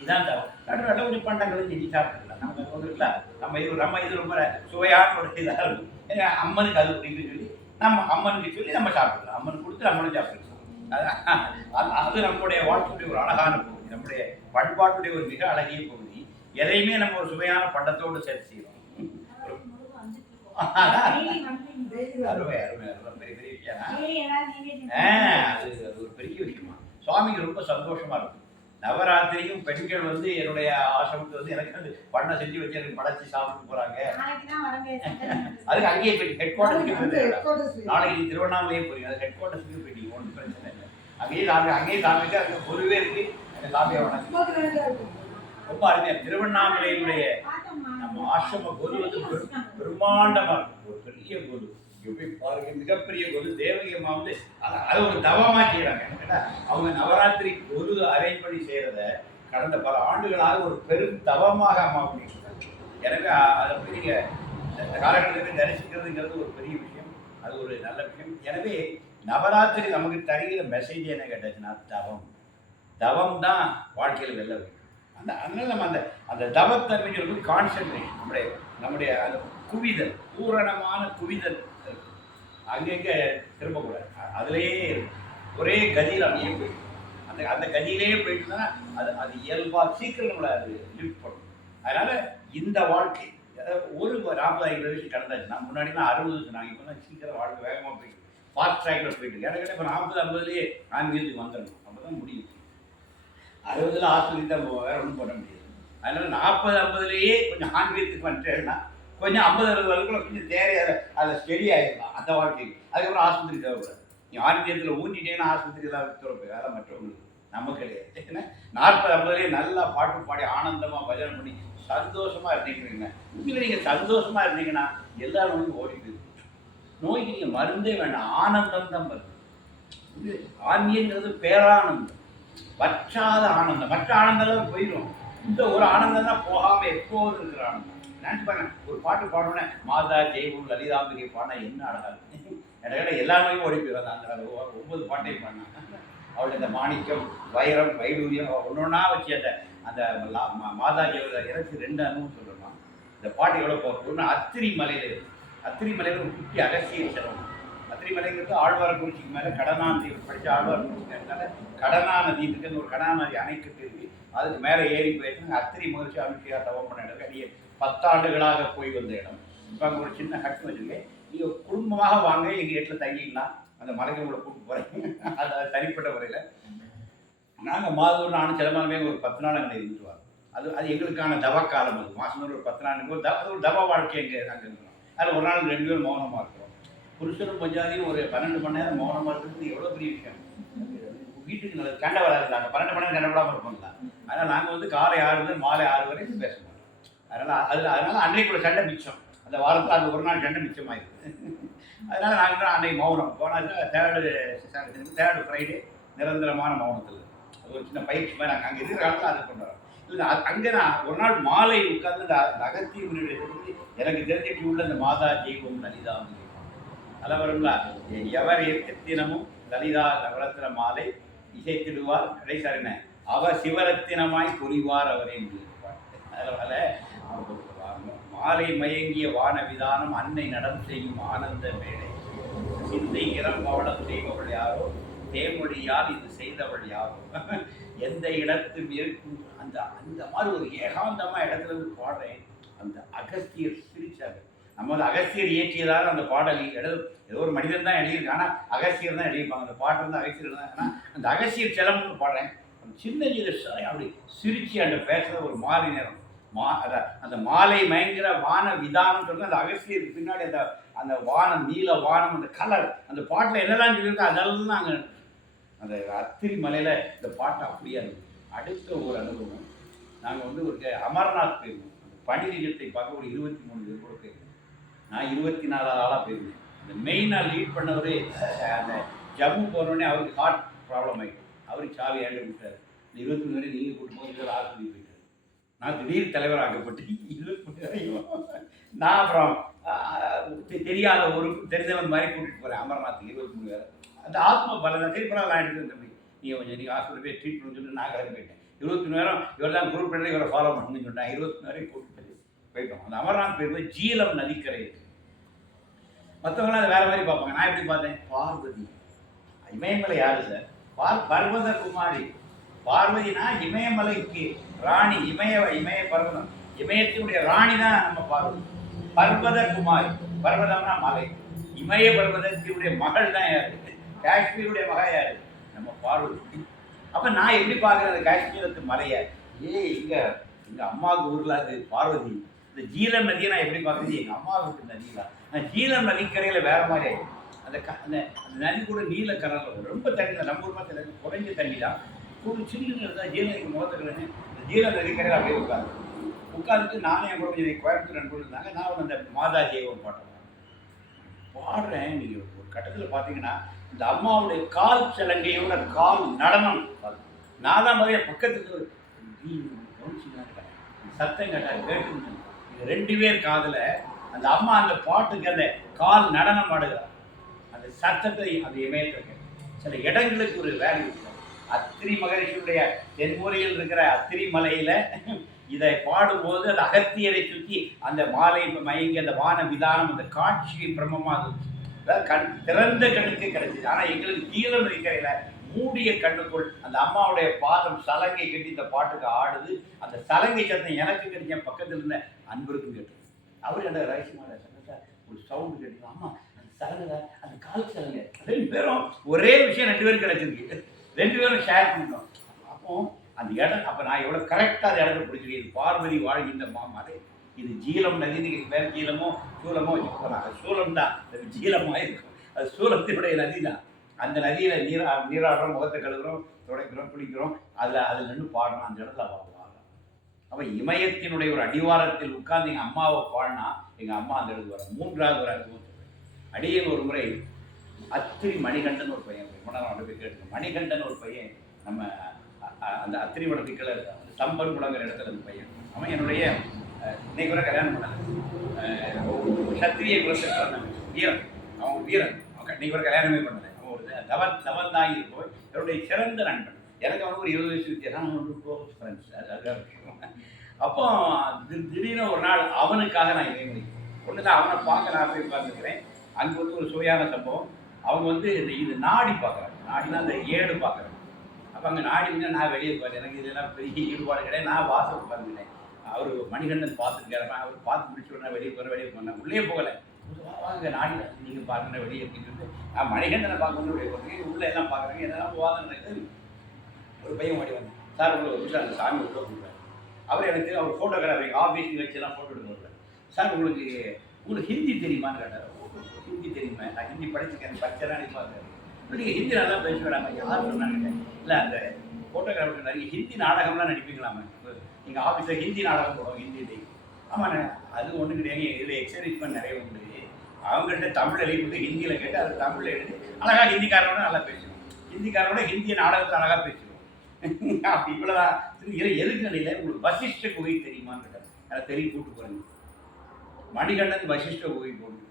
இதான் தவம். நடுவில் கொஞ்சம் பண்டங்களும் செஞ்சு சாப்பிட்டுக்கலாம். நமக்கு ஒன்றும் இல்லை. நம்ம இது ரொம்ப சுவையான ஒரு இதாக இருக்கும். ஏன்னா அம்மனுக்கு அது அப்படின்னு சொல்லி நம்ம அம்மனுக்கு சொல்லி நம்ம சாப்பிடலாம். அம்மனுக்கு கொடுத்து நம்மளும் சாப்பிடலாம். அது நம்மளுடைய வாழ்க்கையுடைய ஒரு அழகான பகுதி. நம்முடைய பண்பாட்டுடைய ஒரு மிக அழகிய பகுதி. எதையுமே நம்ம ஒரு சுவையான பண்டத்தோடு சேர்த்து செய்வோம். அருமை அருமை அருமை பெரிய பெரிய விஷயம். அது ஒரு பெரிய விஷயமா. சுவாமிக்கு ரொம்ப சந்தோஷமா இருக்கும். நவராத்திரியும் பெண்கள் வந்து என்னுடைய ஆசிரமத்தை வந்து எனக்கு வந்து பண்ண செஞ்சு வச்சு எனக்கு படைச்சி சாப்பிட்டு போறாங்க. அதுக்கு அங்கேயே போய் ஹெட் குவார்டர்ஸ்க்கு போயிட்டு நாளைக்கு திருவண்ணாமலையே போறீங்க. அது ஹெட் குவார்டர்ஸ்க்கு போயிட்டீங்க. ஒன்றும் பிரச்சனை இல்லை. அங்கேயே சாமிக்கு அங்கே பொருவே இருக்கு. அந்த சாமியை வணக்கம் ரொம்ப அருமையா. திருவண்ணாமலையினுடைய நம்ம ஆசிரம கோது வந்து பிரம்மாண்டமா இருக்கும். ஒரு பெரிய கோது எப்படி பாருங்க, மிகப்பெரிய கோது. தேவகி அம்மா வந்து அதை ஒரு தவமா செய்யறாங்க. கேட்டா அவங்க நவராத்திரி கோது அரேஞ்ச் பண்ணி செய்யறத கடந்த பல ஆண்டுகளாக ஒரு பெரும் தவமாக அம்மா பண்ணிட்டு. எனக்கு அதை போய் நீங்க இந்த காலகட்டத்தில் தரிசிக்கிறதுங்கிறது ஒரு பெரிய விஷயம். அது ஒரு நல்ல விஷயம். எனவே நவராத்திரி நமக்கு தருகிற மெசேஜ் என்ன கேட்டாச்சுன்னா தவம் தான் வாழ்க்கையில் வெல்ல வேண்டும். அதனால நம்ம அந்த தவத்தன்மைகளுக்கு கான்சென்ட்ரேஷன் நம்முடைய அந்த குவிதல், பூரணமான குவிதல் அங்கங்கே திரும்பக்கூடாது. அதுலேயே ஒரே கதியில் அங்கேயே போயிடும். அந்த கதியிலேயே போயிட்டுனா அது இயல்பாக சீக்கிரம் நம்மளை அது லிஃப்ட் பண்ணும். அதனால இந்த வாழ்க்கை ஒரு 40-50 வயசு கடந்தாச்சு. நான் முன்னாடிலாம் 60 நாங்கள் இப்போ தான் சீக்கிரம் வாழ்க்கை வேகமாக போயிட்டு ஃபாஸ்ட் ட்ராக்கில் போயிட்டு எனக்கு இப்போ 40-50லேயே ஆன்மீகத்துக்கு வந்துடணும். அப்போ தான் முடியும். 60 ஆஸ்பத்திரி தான் வேற ஒன்றும் பண்ண முடியாது. அதனால 40-50லேயே கொஞ்சம் ஆன்மீகத்துக்கு வந்துட்டேன்னா கொஞ்சம் 50-60 வரைக்கும் கொஞ்சம் தேவையாக அதை ஸ்டெடி ஆகிடலாம் அந்த வாழ்க்கைக்கு. அதுக்கப்புறம் ஆஸ்பத்திரி தேவைப்படாது. நீ ஆன்மீகத்தில் ஊண்டிட்டேன்னா ஆஸ்பத்திரி எல்லாம் திறப்பேன். அதெல்லாம் மற்றவங்களுக்கு நம்ம கிடையாது. ஏன்னா 40-50லேயே நல்லா பாட்டு பாடி ஆனந்தமாக பஜனை பண்ணி சந்தோஷமாக இருந்தீங்கன்னா நீங்கள் சந்தோஷமாக இருந்தீங்கன்னா எல்லாரும் வந்து ஓடி போயிடும். நோய்க்கு நீங்கள் மருந்தே வேண்டாம், ஆனந்தம் தான் வருது. இது ஆன்மீகங்கிறது பேரானந்தம், வற்றாத ஆனந்தம். மற்ற ஆனந்தம் போயிடும், இந்த ஒரு ஆனந்தம் தான் போகாமல் எப்போதும் இருக்கிற ஆனந்தம். நினச்சி பாருங்க, ஒரு பாட்டு பாடணுன்னே மாதா ஜெய்பூர் லலிதாம்பிகை பாடினா என்ன அழகா இருக்கு. இடையில எல்லா நோயும் ஓடி போயிடும். அந்த 9 பாட்டையும் பாடினாங்க. அவளுடைய அந்த மாணிக்கம், வைரம், வைடூரியம் ஒன்றொன்னா வச்சு அந்த மாதாஜியோட இறச்சி 2 அனுபவம் சொல்லலாம். இந்த பாட்டு எவ்வளோ போகணும்னா அத்திரி மலையில் இருக்கு. அத்திரி மலையில் ஒரு குட்டி அகசியர் செலவு. அத்திரி மலைங்கிறது ஆழ்வார்குறிச்சிக்கு மேலே கடனா நதி படித்த ஆழ்வார்குறிச்சினால கடனா நதி இருக்குது. ஒரு கடனா நதி அணைக்கட்டு இருக்கு, அதுக்கு மேலே ஏறி போயிட்டு அத்திரி மகிழ்ச்சி அனுப்பியா தவம் பண்ண இடம். அடியே 10 ஆண்டுகளாக போய் வந்த இடம். இப்போ அங்கே ஒரு சின்ன ஹட் வச்சுருக்கேன். நீங்கள் குடும்பமாக வாங்க, எங்கள் வீட்டில் தங்கிக்கலாம், அந்த மலைக்கு உங்களை கூப்பிட்டு போகிறேன். அது தனிப்பட்ட முறையில் நாங்கள் மாதூர் நானும் சிலமாலுமே ஒரு 10 நாள் அங்கே இருந்துட்டு வரோம். அது எங்களுக்கான தவக்காலம். அது மாதம் ஒரு 10 நாளுக்கு அது ஒரு தவ வாழ்க்கை எங்கே அங்கே இருக்கிறோம். அதில் ஒரு நாள் 2 பேரும் மௌனமாக இருக்கிறோம். புருஷனும் பஞ்சாதியும் ஒரு 12 மணி நேரம் மௌனமாக இருக்கிறது எவ்வளோ பெரிய விஷயம். வீட்டுக்கு நல்லது, சண்டை வராது. நாங்கள் 12 மணி நேரம் சண்டை விடாமல் இருப்போம்ல. அதனால் நாங்கள் வந்து காலை 6 முதல் மாலை 6 வரைக்கும் பேச மாட்டோம். அதனால் அன்றைக்குள்ள சண்டை மிச்சம். அந்த வாரத்தில் அது ஒரு நாள் சண்டை மிச்சமாயிருக்கு. அதனால் நாங்கள் அன்றைக்கு மௌனம் போனால் தேர்டு ஃப்ரைடே நிரந்தரமான மௌனத்தில். அது ஒரு சின்ன பயிற்சி மாதிரி நாங்கள் அங்கே இருக்கிற காலத்தில் அதை கொண்டு வரோம். இல்லை அங்கே நான் ஒரு நாள் மாலை உட்கார்ந்து அந்த அகத்தியனுடைய எனக்கு தெரிஞ்சிட்டு உள்ள இந்த மாதா ஜெய்வம் லலிதா அதெல்லாம் வருங்களா. எவர் தினமும் லலிதா நவரத்தின மாலை இசைத்திடுவார் கடைசாரின அவர் சிவரத்தினமாய் புரிவார் அவர் என்று இருப்பார். அதில் மாலை மயங்கிய வான விதானம் அன்னை நடம் செய்யும் ஆனந்த வேலை சிந்தை இறம்பவளம் செய்பவள் யாரோ தேமொழியால் இது செய்தவள் யாரோ எந்த இடத்து இருக்கும் அந்த அந்த மாதிரி ஒரு ஏகாந்தமாக இடத்துல இருந்து பாடுறேன். அந்த அகஸ்தியர் சிரிச்சார். நம்ம வந்து அகஸ்தியர் இயற்றியதால் அந்த பாடல் ஏதோ ஒரு மனிதன் தான் எழுதியிருக்கு, ஆனால் அகஸ்தியர் தான் எழுதியிருப்பாங்க. அந்த பாட்டு வந்து அகஸ்தியர் தான். ஆனால் அந்த அகஸ்தியர் செலம்னு பாடுறேன். அந்த சின்ன அப்படி சிரிச்சு அந்த பேசுகிற ஒரு மாலை நேரம் அந்த மாலை மயங்கிற வான விதானம் சொல்றது. அந்த அகஸ்தியருக்கு பின்னாடி அந்த அந்த வானம், நீல வானம், அந்த கலர், அந்த பாட்டில் என்னெல்லாம் சொல்லியிருக்கோ அதெல்லாம் நாங்கள் அந்த அத்திரி மலையில் இந்த பாட்டு அப்படியே இருக்கும். அடுத்த ஒரு அனுபவம், நாங்கள் வந்து ஒரு அமர்நாத் போயிருந்தோம். அந்த பனிலிங்கத்தை பார்க்க ஒரு 23 பேர் கூட போயிருந்தோம். நான் 24 ஆளாக போயிருந்தேன். அந்த மெயினாக லீட் பண்ணவர் அந்த ஜம்மு போனோடனே அவருக்கு ஹார்ட் ப்ராப்ளம் ஆகிட்டு அவருக்கு சாவி ஏண்டு விட்டார். இந்த 23 பேரை நீங்கள் கூட்டு போது இவர் ஆஸ்பத்திரி போயிட்டார். நான் திடீர் தலைவராகப்பட்டு 23 பேரையும் நான் அப்புறம் தெரியாத ஒரு தெரிஞ்சவன் மாதிரி கூட்டிகிட்டு போகிறேன் அமர்நாத்துக்கு. 23 பேரை அந்த ஆத்ம பலம் சரி பரவாயில்ல. நான் எடுத்து தம்பி நீங்கள் கொஞ்சம் நீங்கள் ஹாஸ்பிட்டல் போய் ட்ரீட் பண்ணி சொல்லிட்டு நான் கிளம்பி போயிட்டேன். 23 நேரம் இவர் தான் குரூப் பண்ணி இவரை ஃபாலோ பண்ணணும்னு சொன்னேன். 23 நேரம் கூப்பிட்டு போயிட்டோம். அந்த அமர்நாத் போய் ஜீலம் நதிக்கரை இருக்குது. மற்றவங்களாம் அதை வேறு மாதிரி பார்ப்பாங்க. நான் எப்படி பார்த்தேன், பார்வதி இமயமலை யாரு சார்? பர்வத குமாரி பார்வதினா இமயமலைக்கு ராணி. இமய பர்வதம், இமயத்தினுடைய ராணி தான் நம்ம பார்வதி. பர்வத குமாரி, பர்வதம்னா மலை. இமய பர்வதத்தினுடைய மகள் தான் யாரு? காஷ்மீருடைய மகள் யாரு? நம்ம பார்வதி. அப்போ நான் எப்படி பார்க்குறேன் காஷ்மீரத்து மலையை? இங்கே எங்கள் அம்மாவுக்கு ஊரில் அது பார்வதி. இந்த ஜீலம் நதியை நான் எப்படி பார்க்குறது? எங்கள் அம்மாவுக்கு நதியில் நான் ஜீலம் நதிக்கரையில் வேறு மாதிரி ஆகிடும். அந்த நதி கூட நீல கலரில் ரொம்ப தண்ணி தான். நம்ம ஊர் மாதிரி குறைஞ்ச தண்ணி தான். ஒரு சின்ன தான் ஜீலனுக்கு முகத்துக்கிறேன்னு இந்த ஜீல நதிக்கரையில் அப்படியே உட்காந்துட்டு நானே என் கூட கொஞ்சம் கோயம்புத்தூர் நண்பர்கள் இருந்தாங்க. நான் அந்த மாதா ஜெய்வம் பாடுறேன். நீங்கள் ஒரு கட்டத்தில் பார்த்தீங்கன்னா இந்த அம்மாவுடைய கால் சலங்கையோட கால் நடனம் நான் தான் மாதிரி பக்கத்துக்கு சத்தம் கேட்டால் கேட்டு 2 பேர் காதில் அந்த அம்மா அந்த பாட்டுக்கு அந்த கால் நடனம் ஆடுகிறார். அந்த சத்தத்தை அந்த இமயத்தில் சில இடங்களுக்கு ஒரு வேல்யூ. அத்திரி மகரிஷியுடைய தென்மூலையில் இருக்கிற அத்திரி மலையில இதை பாடும்போது அந்த அகத்தியரை சுற்றி அந்த மாலை மயங்கி அந்த வான விதானம் அந்த காட்சி பிரமமாக இருந்துச்சு. அதாவது திறந்த கண்ணுக்கு கிடைச்சிது. ஆனால் எங்களுக்கு ஜீலம் நதிக்கரையில மூடிய கண்ணுக்குள் அந்த அம்மாவுடைய பாதம் சலங்கை கட்டி இந்த பாட்டுக்கு ஆடுது. அந்த சலங்கை சத்தம் எனக்கு கிடைச்ச பக்கத்தில் இருந்த அன்பருக்கும் கேட்டு அவர் அந்த ரகசியமான ஒரு சவுண்டு கேட்டு அம்மா அந்த சலங்கை அந்த கால் சலங்கை 2 பேரும் ஒரே விஷயம் 2 பேரும் கிடைச்சிருக்கு. 2 பேரும் ஷேர் பண்ணிட்டோம். அப்போ அந்த இடம் அப்போ நான் எவ்வளோ கரெக்டாக அந்த இடத்த பிடிச்சிருக்கேன். இது பார்வதி வாழ்கின்ற மாமலை. இது ஜீலம் நதி. பேர் ஜீலமோ சூலமோ வச்சுக்கோங்க. சூலம் தான் ஜீலமாக இருக்கும். அது சூலத்தினுடைய நதி தான். அந்த நதியில் நீராடுறோம், முகத்தை கழுவுறோம், துடைக்கிறோம், குளிக்கிறோம். அதில் நின்று பாடணும். அந்த இடத்துல வாழலாம். அப்போ இமயத்தினுடைய ஒரு அடிவாரத்தில் உட்கார்ந்து எங்கள் அம்மாவை பாடினா எங்கள் அம்மா அந்த இடத்துக்கு வரும். 3வது ஒரு அனுபவம். அடியேன் ஒரு முறை அத்திரி மணிகண்டன் ஒரு பையன் மணநாடு போய் கேட்டு மணிகண்டன் ஒரு பையன் நம்ம அந்த அத்திரி மடத்துக்கு கீழே சம்பல் குளங்கிற இடத்துல அந்த பையன் அவன் என்னுடைய இன்னைக்கு கூட கல்யாணம் பண்ணது சத்திரிய குலத்தில் வீரன் அவன் வீரன் அவன் இன்னைக்கு கூட கல்யாணமே பண்ணலை அவன் ஒரு தவந்தாங்கி போய் என்னுடைய சிறந்த நண்பன் எனக்கு அவனுக்கு ஒரு 20 வயசு வித்தியாசம் அவனுக்கு க்ளோஸ் ஃப்ரெண்ட்ஸ் அதுதான் விஷயம். அப்போ திடீர்னு ஒரு நாள் அவனுக்காக நான் இதை முடியும் ஒன்று தான் அவனை பார்க்க நான் போய் பார்த்துக்கிறேன். அங்கே வந்து ஒரு சுவையான சம்பவம். அவங்க வந்து இது நாடி பார்க்குறாங்க. நாடினா அந்த ஏடு பார்க்குறாங்க. அப்போ அங்கே நாடினா நான் வெளியே போகிறேன். எனக்கு இதெல்லாம் பெரிய ஈடுபாடு கிடையாது. நான் வாசல் உட்காந்துக்கிறேன். அவர் மணிகண்டன் பார்த்துருக்காரு. அவர் பார்த்து முடிச்ச உடனே வெளியே போகிறேன். உள்ளே போகலை. வாங்க நாடி நீங்கள் பாருங்க வெளியே அப்படின்னு சொல்லிட்டு நான் மணிகண்டனை பார்க்கணும் வெளியே போகிறேன். உள்ளே எல்லாம் பார்க்குறாங்க. என்னெல்லாம் வாதம் நடக்குது. ஒரு பையன் ஓடி வந்தேன். சார் உங்களுக்கு ஒரு அந்த சாமி உள்ள கொடுக்குறாரு. அவர் எனக்கு அவர் ஃபோட்டோகிராஃபி ஆஃபீஸில் வச்சுலாம் ஃபோட்டோ எடுக்கிறார். சார் உங்களுக்கு ஹிந்தி தெரியுமான்னு கேட்டார். ஹிந்தி தெரியுமா? நான் ஹிந்தி படிச்சுக்கேன். படிச்செல்லாம் நினைப்பாங்க. நீங்கள் ஹிந்தி நல்லா பேசுவேடாமா? யார் சொன்னாங்க? இல்லை அந்த ஃபோட்டோகிராஃபர் நிறைய ஹிந்தி நாடகம்லாம் நடிப்பீங்களாமே. எங்கள் ஆஃபீஸில் ஹிந்தி நாடகம் போடுவோம் ஹிந்தி. ஆமாண்ணே அது ஒன்றும் கிடையாது. இதில் எக்ஸர்சைஸ்மெண்ட் நிறைய உண்டு. அவங்கள்ட்ட தமிழ் எழுதி ஹிந்தியில் கேட்டு அது தமிழில் எழுதி அழகாக ஹிந்திக்காரனோட நல்லா பேசுவோம். ஹிந்திக்காரனோட ஹிந்திய நாடகத்தில் அழகாக பேசுவோம். அப்படி இவ்வளோதான். எதுக்கு நிலையில் உங்களுக்கு வசிஷ்ட குகை தெரியுமான்னு கேட்டார். அதை தெரிய கூப்பிட்டு போகிறேங்க. மணிகண்டன் வசிஷ்ட குகை போடுது.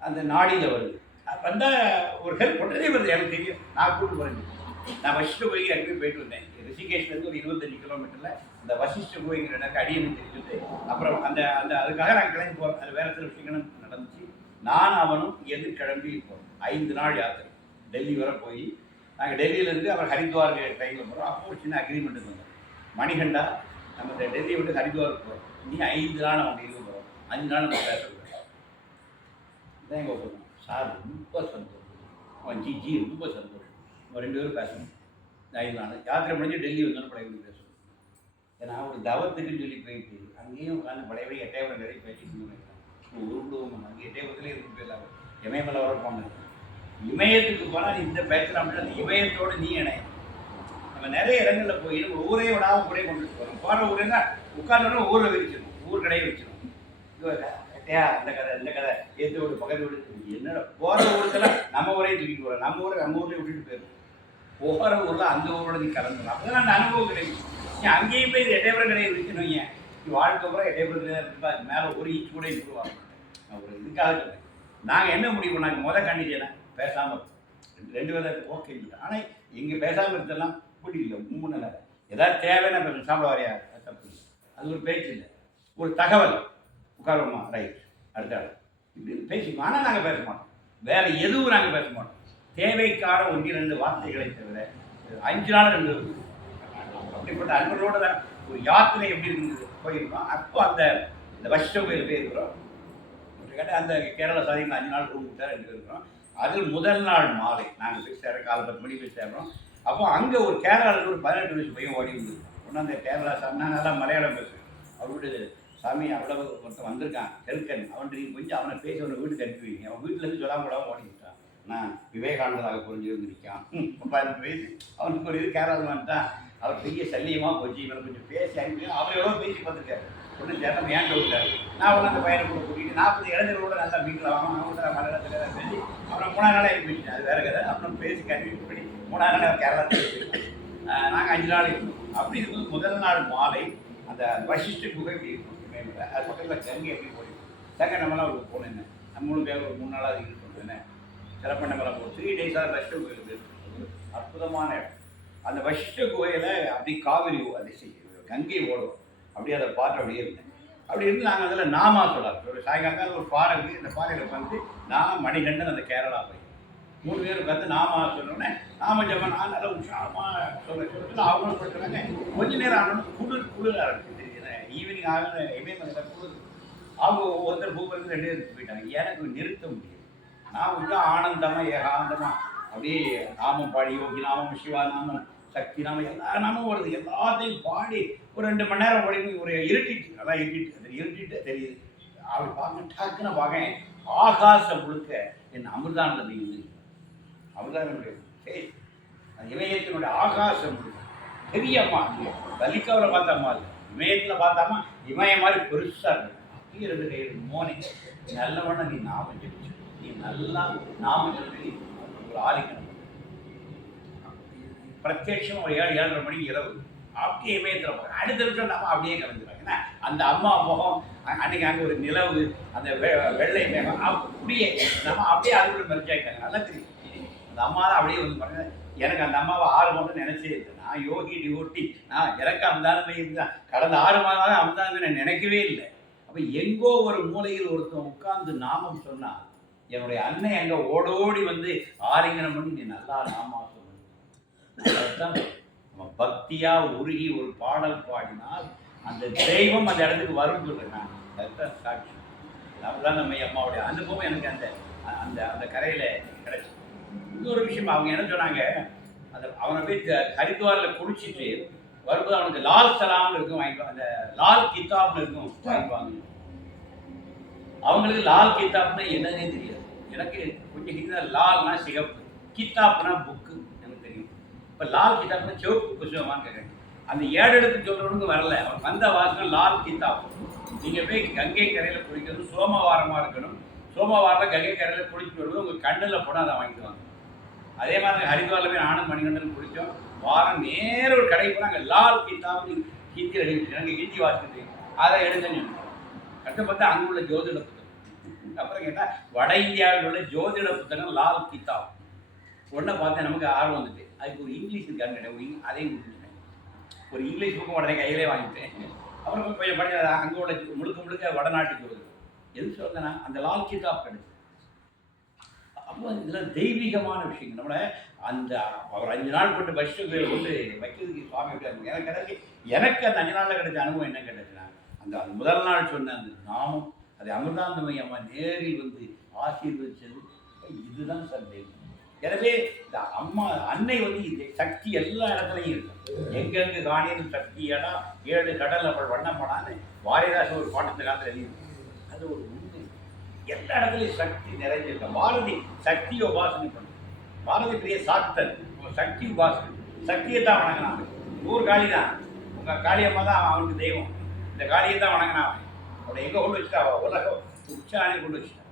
அந்த நாடியில் வருது. வந்தால் ஒரு ஹெல்ப் பண்ணுறதே வருது. எனக்கு தெரியும். நான் கூப்பிட்டு போகிறேன். நான் வசிஷ்ட குகைக்கு அடிக்கடி போயிட்டு வந்தேன். ரிஷிகேஷ்லேருந்து ஒரு 25 கிலோமீட்டரில் அந்த வசிஷ்ட குகைங்கிற எனக்கு அடியன்னு தெரிஞ்சுட்டு அப்புறம் அந்த அந்த அதுக்காக நாங்கள் கிளம்பி போகிறோம். அது வேறு சில விஷயங்களும் நடந்துச்சு. நான் அவனும் இங்கேருந்து கிளம்பி போகிறோம். 5 நாள் யாத்திரை. டெல்லி வரை போய் நாங்கள் டெல்லியிலேருந்து அவர் ஹரித்வாருக்கு ட்ரெயினில் போகிறோம். அப்போ ஒரு சின்ன அக்ரிமெண்ட் இருந்தோம். மணிகண்டா நம்ம இந்த டெல்லியை விட்டு ஹரித்வாருக்கு போகிறோம். நீ 5 நாள் அவங்க இருக்க போகிறோம். 5 நாள் நம்ம பேசக்கூடாது. இதான் எங்கள் போகிறோம். சார் ரொம்ப சந்தோஷம். அவன் ஜி ரொம்ப சந்தோஷம். நம்ம 2 பேரும் பேசணும். 5 நாள் யாத்திரை முடிஞ்சு டெல்லி வந்தோன்னு பழையபடி பேசணும். ஏன்னா ஒரு தவத்துக்குன்னு சொல்லி போயிட்டு அங்கேயும் உட்காந்து பழையபடி எட்டயபுரம் நிறைய பேசிட்டு உருடுவோம். அங்கே எட்டயபுரத்துலேயே இருந்து போயிடலாம். இமயமலை வர போனேன். இமயத்துக்கு போனால் இந்த பேசலாம். அந்த இமயத்தோடு நீ இணைய நம்ம நிறைய இடங்களில் போய் நம்ம ஊரே விடாமல் கூட கொண்டுட்டு போகிறோம். போகிற ஊருன்னா உட்காந்தோடனே ஊரை வச்சிடும். ஊர் கடையை வச்சிடும். கட்டையா இந்த கதை ஏற்று வீடு பக்கத்து வீடு என்னடா போகிற ஊருக்கெல்லாம் நம்ம ஊரையும் தூக்கிட்டு போகிறோம். நம்ம ஊர்லேயே விட்டுட்டு போயிடும். போகிற ஊரில் அந்த ஊரோட நீ கலந்துடும். அப்போ தான் அந்த அனுபவம் கிடைக்கும். நீ அங்கேயும் போய் இது எட்டயபுரம் கடையை வைக்கணும். ஏன் நீ வாழ்க்கை பூரா எட்டயபுரத்தில் இருந்தால் அது மேலே ஒரு ஈச் கூட இம்ப்ரூவ் நான் ஒரு இதுக்காக சொல்கிறேன். நாங்கள் என்ன முடிவு பண்ணாங்க? முதல் கண்டிஷனை பேசாமல் 2 பேருக்கு ஓகே இல்லை. ஆனால் இங்கே பேசாமல் இருந்தெல்லாம் பிடிக்கல. 3 நாள் ஏதாவது தேவைன்னா பேசணும். சாப்பிட வரையா தப்பு இல்லை. அது ஒரு பேச்சு இல்லை. ஒரு தகவல் உட்காருமா ரைட் அடுத்த ஆள் இப்படி பேசிப்போம். ஆனால் நாங்கள் பேச மாட்டோம். வேறு எதுவும் நாங்கள் பேச மாட்டோம். தேவைக்கான 1-2 வார்த்தைகளை தவிர 5 நாள் 2 இருக்குது. அப்படிப்பட்ட அன்பர்களோடு தான் ஒரு யாத்திரை எப்படி இருந்தது போயிருக்கோம். அப்போ அந்த வசிஷ்ட கோயில் போய் இருக்கிறோம். கேட்டால் அந்த கேரளா சாதிக்கு 5 நாள் ரூம் விட்டால் 2 இருக்கிறோம். அதில் முதல் நாள் மாலை நாங்கள் போய் சேர்றோம். காலை 10 மணிக்கு போய் சேர்றோம். அப்போ அங்கே ஒரு கேரளாவில் ஒரு 18 வயசு பையன் ஓடி இருந்தது. ஒன்றும் அந்த கேரளா சாமி நான் நல்லா மலையாளம் பேசுவேன். அவருடைய சாமி அவ்வளவு ஒருத்தன் வந்திருக்கான் ஹெல்கன். அவன் நீங்கள் கொஞ்சம் அவனை பேசி அவனை வீட்டுக்கு அனுப்பி வைங்க. அவன் வீட்டிலேருந்து சொல்லாமல் கூடாமல் ஓடி விட்டான். நான் விவேகானந்தராக புரிஞ்சு இருக்கான். 30 வயசு அவனுக்கு ஒரு இது கேரளா வந்துட்டான். அவர் பெரிய சல்லியமாக போச்சு. இவனை கொஞ்சம் பேசி அனுப்பி அவர் எவ்வளோ பேசி பார்த்துருக்காரு. ஒன்றும் சேரம் ஏன்ட்டு விட்டார். நான் ஒன்று அந்த பையனை கூட கூட்டிகிட்டு 40 இளைஞர்களோட நல்லா வீட்டில் வாங்க அவங்க மலையாளத்தில் பேசி அப்புறம் 3ஆம் நாளே அனுப்பிட்டேன். அது வேறு கதை. அப்புறம் பேசி கன்வின்ஸ் பண்ணி 3ஆம் நாள் கேரளாத்தில் போயிட்டோம். நாங்கள் 5 நாள் இருக்கோம். அப்படி இருக்கும்போது முதல் நாள் மாலை அந்த வசிஷ்ட குகை எப்படி இருக்கும் மேம்பட அது பக்கத்தில் கங்கை எப்படி போயிருக்கும். சங்க நம்மளாம் ஒரு போனேன். நம்ம 3 பேர் ஒரு 3 நாளாக இருக்கணும். என்ன சிறப்பண்ண மலை ஒரு 3 டேஸாக வசிஷ்ட கோயில் இருக்குது. அற்புதமான இடம். அந்த வசிஷ்ட குகையில் அப்படி காவிரி அது கங்கை ஓடும். அப்படியே அதை பார்த்து அப்படியே இருந்தேன். அப்படி இருந்து நாங்கள் அதில் நாமா சொல்லார் ஒரு சாயங்காலம் ஒரு பாறை இருக்குது. இந்த பாறையில் உட்காந்து நான் மணிகண்டன் அந்த கேரளா போய் 3 பேர் உட்காந்து நாமா சொன்னோடனே நாம ஜபம் நான் நல்லா உற்சாகமாக சொல்லிட்டு அவங்களும் சொல்லிட்டுறாங்க. கொஞ்ச நேரம் ஆனாலும் குளிர் ஆரம்பிச்சு தெரியுது. ஈவினிங் ஆகுது இமயமலையில் குளிர். அவங்க ஒருத்தர் பூமிலேருந்து 2 பேருக்கு போயிட்டாங்க. எனக்கு நிறுத்த முடியும். நான் கொஞ்சம் ஆனந்தமாக ஏகாந்தமாக அப்படியே நாமம் பாடி யோகி நாமம் சிவா நாமம் சக்தி நாமம் எல்லா நாமும் வருது. எல்லாத்தையும் பாடி ஒரு 2 மணி நேரம் ஓடி ஒரு இருட்டிட்டு நல்லா இருட்டிட்டு தெரியுது. அப்படி பார்க்க டக்குன்னு பார்க்க ஆகாசம் முழுக்க என் அமிர்தானந்த இருக்குது. அமிர்தானந்த இமயத்தினுடைய ஆகாசம் முழுக்க பெரியம்மா கலிக்காவில் பார்த்தாமா இல்லை இமயத்தில் பார்த்தாமா இமயம் மாதிரி பெருசாக இருக்கு. அப்படியே 2 கை மோனி நல்லவண்ண நீ நாமம் ஜெபிச்சு நல்லா நாம சொல்லி ஒரு ஆலிக்கணும். பிரத்யட்சம் ஒரு 7-7:30 மணிக்கு இரவு அப்படியே இமயத்தில் அடுத்த நிமிஷம் நம்ம அப்படியே கிளம்பிடுறாங்க. ஏன்னா அந்த அம்மா முகம் அன்னைக்கு அங்கே ஒரு நிலவு அந்த வெள்ளை மேகம் அப்படியே நம்ம அப்படியே அதுக்குள்ள மெரிச்சாயிட்டாங்க. நல்லா தெரியும் அந்த அம்மா தான் அப்படியே வந்து பாருங்க. எனக்கு அந்த அம்மாவை 6 மாதம் நினைச்சே இருக்கு. நான் யோகி டிவோட்டி, நான் எனக்கு அம்தானமே இருந்தான். கடந்த 6 மாதம் அம்தானமே நான் நினைக்கவே இல்லை. அப்போ எங்கோ ஒரு மூலையில் ஒருத்தன் உட்கார்ந்து நாமம் சொன்னா என்னுடைய அன்னை அங்கே ஓடோடி வந்து ஆலிங்கனம் பண்ணி நீ நல்லா நாமா சொல்லணும். நம்ம பக்தியா உருகி ஒரு பாடல் பாடினால் அந்த தெய்வம் அந்த இடத்துக்கு வரும் சொல்றேன். நான் அதுதான் சாட்சி. அதுதான் நம்ம அம்மாவுடைய அனுபவம் எனக்கு அந்த அந்த அந்த கரையில கிடைச்சி. இன்னொரு விஷயம் அவங்க என்ன சொன்னாங்க, அந்த அவனை போய் ஹரித்வாரில் குளிச்சுட்டு வரும்போது அவனுக்கு லால் சலாம்னு இருக்கும் வாங்கிக்குவாங்க, அந்த லால் கிதாப்னு இருக்கும் வாங்கிக்குவாங்க. அவங்களுக்கு லால் கிதாப்னா என்னன்னே தெரியாது. எனக்கு கொஞ்சம் ஹிந்தி லால்னா சிகப்பு, கிதாப்னா புக்கு எனக்கு தெரியும். இப்போ லால் கிதாப்னா சிவப்பு புஸ்தகமான்னு கேட்குறேன். அந்த 7 எழுத்து சொல்றவனுக்கு வரல. அவன் வந்த வாசகம் லால் கிதாப். நீங்கள் போய் கங்கை கரையில் குளிக்கிறது சோமவாரமாக இருக்கணும். சோமவாரம் கங்கை கரையில் குளிச்சுட்டு வரும்போது உங்கள் கண்ணில் போனால் அதை வாங்கிக்குவாங்க. அதே மாதிரி ஹரித்வாரில் போய் ஆனந்த் மணிகண்டன் குளித்தோம். வாரம் நேர ஒரு கடைக்கு போனால் அங்கே லால் கிதாப் ஹிந்தி எழுதி எனக்கு ஹிந்தி வாசிக்கிறது அதை எடுங்கன்னு கண்டு பார்த்தா அங்கே உள்ள ஜோதிட புத்தகம். அப்புறம் கேட்டால் வட இந்தியாவில் உள்ள ஜோதிட புத்தகம் லால் கிதாப். உடனே பார்த்தேன் நமக்கு ஆர்வம் வந்துட்டு. அதுக்கு ஒரு இங்கிலீஷ் இருக்கான்னு கேட்டேன். அதையும் முடிச்சுட்டேன். ஒரு இங்கிலீஷ் புக்கும் உடனே கையிலே வாங்கிட்டேன். அப்புறம் கொஞ்சம் படிக்க அங்கே உள்ள முழுக்க வடநாட்டு ஜோதிடம் எது சொல்றேன்னா அந்த லால் கிதாப் கிடைச்சு. அப்போ இதெல்லாம் தெய்வீகமான விஷயங்கள். நம்மளை அந்த அவர் 5 நாள் கொண்டு பஸ்ஸுகளை கொண்டு வைக்கிறதுக்கு சுவாமி விட்டாங்க. எனக்கு கிடைச்சி எனக்கு அந்த 5 நாளில் கிடைச்ச அனுபவம் என்ன கிடைச்சுன்னா அந்த அந்த முதல் நாள் சொன்ன அந்த நாமம் அதை அமிர்தாந்தமயி அம்மா நேரில் வந்து ஆசீர்வதிச்சது. இதுதான் சார் தெய்வம். எனவே இந்த அம்மா அன்னை வந்து இது சக்தி எல்லா இடத்துலையும் இருக்கும். எங்கெங்கு காணியும் சக்தியடா 7 கடல் அவள் வண்ணப்படான்னு வாரிதாசன் ஒரு பாட்டத்தை காலத்தில் எழுதியிருக்கும். அது ஒரு உண்மை. எல்லா இடத்துலையும் சக்தி நிறைஞ்சிருக்க. பாரதி சக்தியை உபாசனை பண்ணும். பாரதி பெரிய சாத்தன் சக்தி உபாசனை. சக்தியை தான் வணங்கினாங்க. ஊர் காளி தான், உங்கள் காளியம்மா தான் அவனுக்கு தெய்வம். இந்த காளியை தான் வணங்கினாங்க. அவனை எங்கே கொண்டு வச்சுட்டா உலகம் உச்சாணி கொண்டு வச்சுட்டான்.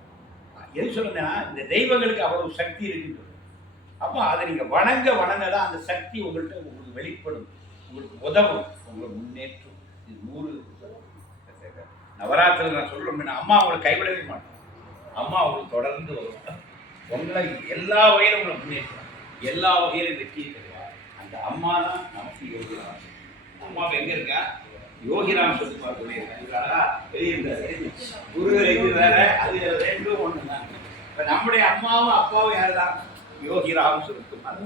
எது சொல்லுங்கன்னா இந்த தெய்வங்களுக்கு அவ்வளவு சக்தி இருக்குன்னு. அப்போ அதை நீங்கள் வணங்க தான் அந்த சக்தி உங்களுக்கு வெளிப்படும், உங்களுக்கு உதவும், உங்களுக்கு முன்னேற்றும். இது 100 நவராத்திரி நான் சொல்கிறேன். அம்மா அவங்களை கைவிடவே மாட்டேன். அம்மா அவங்களுக்கு தொடர்ந்து வரும். உங்களை எல்லா வகையிலும் உங்களை முன்னேற்றம், எல்லா வகையிலும் வெற்றி தருவார். அந்த அம்மா தான் நமக்கு யோகிராம். அம்மா எங்கே இருக்கா? யோகிராம் சொல்லுவார் சொல்லியிருக்காங்களா? வெளியிருந்தாரு குரு இது வேற, அது 2ம் ஒன்று தான். இப்போ நம்முடைய அம்மாவும் அப்பாவும் யார் தான்? யோகிராம் சுரத்குமார்.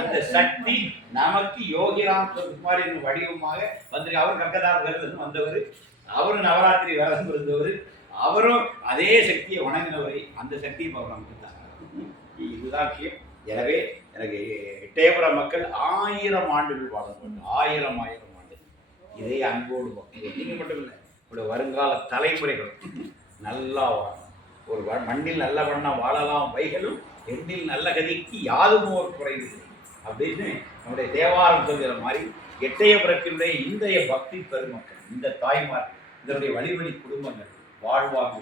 அந்த சக்தி நமக்கு யோகிராம் சுரத்குமார் என்னும் வடிவமாக வந்திருக்கு. அவர் கக்கதார் விரதம் வந்தவர், அவரும் நவராத்திரி விரதம் இருந்தவர், அவரும் அதே சக்தியை வணங்கினவரை. அந்த சக்தியை அவர் நமக்கு தான். இதுதான் விஷயம். எனவே எனக்கு எட்டயபுரம் மக்கள் 1000 ஆண்டுகள் வாழப்பட்டு 1000 ஆண்டு இதே அன்போடு பக்தி. நீங்கள் மட்டும் இல்லை, உங்களுடைய வருங்கால தலைமுறைகள் நல்லா வாழணும். ஒரு மண்ணில் நல்ல வண்ணம் வாழலாம் வைகளும் எண்ணில் நல்ல கதிக்கு யாதும் ஒரு குறைவு அப்படின்னு நம்முடைய தேவாரம் சொல்கிற மாதிரி எட்டயபுரத்தினுடைய இன்றைய பக்தி பெருமக்கள், இந்த தாய்மார், இதனுடைய வழிவழி குடும்பங்கள் வாழ்வாங்க.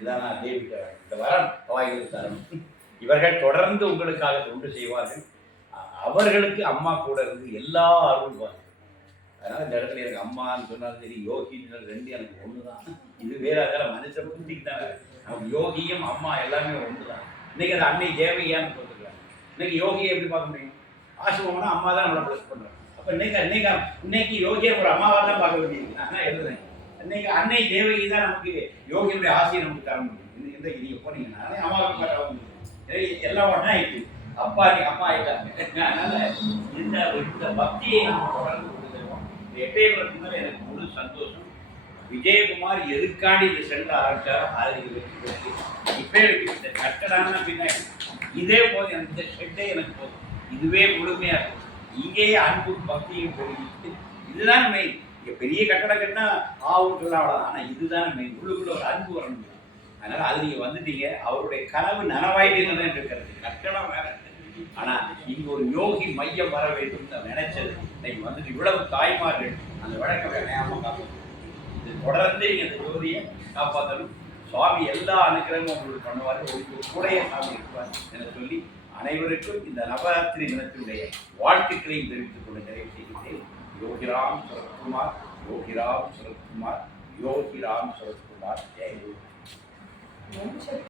இதான் தேவிட்ட இந்த வரம் வாய்கள் தரணும். இவர்கள் தொடர்ந்து உங்களுக்காக தொண்டு செய்வார்கள். அவர்களுக்கு அம்மா கூட இருந்து எல்லா அருள்வார்கள். அதனால் இந்த இடத்துல எனக்கு அம்மான்னு சொன்னாலும் சரி, யோகின்னு 2 எனக்கு ஒன்று தான். இது வேற அதெல்லாம் மனுஷன் புரிஞ்சிக்கு தான். நமக்கு யோகியும் அம்மா எல்லாமே ஒன்று தான். இன்னைக்கு அது அன்னை தேவையான்னு சொல்லிருக்காங்க. இன்னைக்கு யோகியை எப்படி பார்க்க முடியும்? ஆசிரமம்னா அம்மா தான் நம்மளை ப்ளஸ் பண்ணுறோம். அப்போ இன்னைக்கு யோகியை ஒரு அம்மாவாக தான் பார்க்க வேண்டியது. நான் தான் எழுதுறேன். இன்னைக்கு அன்னை தேவகி தான் நமக்கு யோகியுடைய ஆசையை நமக்கு தர முடியும். இன்றைக்கு நீங்கள் போனீங்கன்னா அம்மாவுக்கு பார்க்க முடியும். எல்லாம் ஒன்றா ஆயிடுச்சு. அப்பா அம்மா ஆயிட்டாங்க. அதனால இந்த பக்தியை நம்ம தொடர்ந்து கொடுத்துருவோம். இந்த எட்டயபுரத்துக்கு மேலே எனக்கு முழு சந்தோஷம். விஜயகுமார் எதுக்காண்டி இது சென்று ஆரம்பிச்சாரோ அதை இப்போ இந்த கட்டடான பின்ன இதே போதும். எனக்கு இந்த ஷெட்டே எனக்கு போதும். இதுவே முழுமையாக இருக்கும். இங்கேயே அன்பு பக்தியும் பெருகிட்டு இதுதான் மெயின். இங்கே பெரிய கட்டடம் கட்டினா ஆவுக்குள்ள அவ்வளோதான். ஆனால் இதுதான் மெயின். உள்ளுக்குள்ள ஒரு அன்பு வரணும். அதனால் அது நீங்கள் வந்துட்டீங்க. அவருடைய கனவு நனவாயிட்டீங்கன்னு இருக்கிறது. கட்டடம் வேற. ஆனால் இங்கே ஒரு யோகி மையம் வர வேண்டும் நினைச்சது. இன்னைக்கு வந்துட்டு இவ்வளவு தாய்மார்கள் அந்த வழக்கம் வேணையாமல் காப்பாற்றணும். இது தொடர்ந்து நீங்கள் இந்த ஜோதியை காப்பாற்றணும். சுவாமி எல்லா அனுக்கிரகமும் உங்களுக்கு பண்ணுவார். உங்களுக்கு கூடைய சாமி இருப்பார் என சொல்லி அனைவருக்கும் இந்த நவராத்திரி தினத்தினுடைய வாழ்த்துக்களையும் தெரிவித்துக் கொள்ள நிறைவு செய்கிறேன். யோகிராம் சரத்குமார், யோகிராம் சரத்குமார், யோகிராம் சரத்குமார். ஜெய்.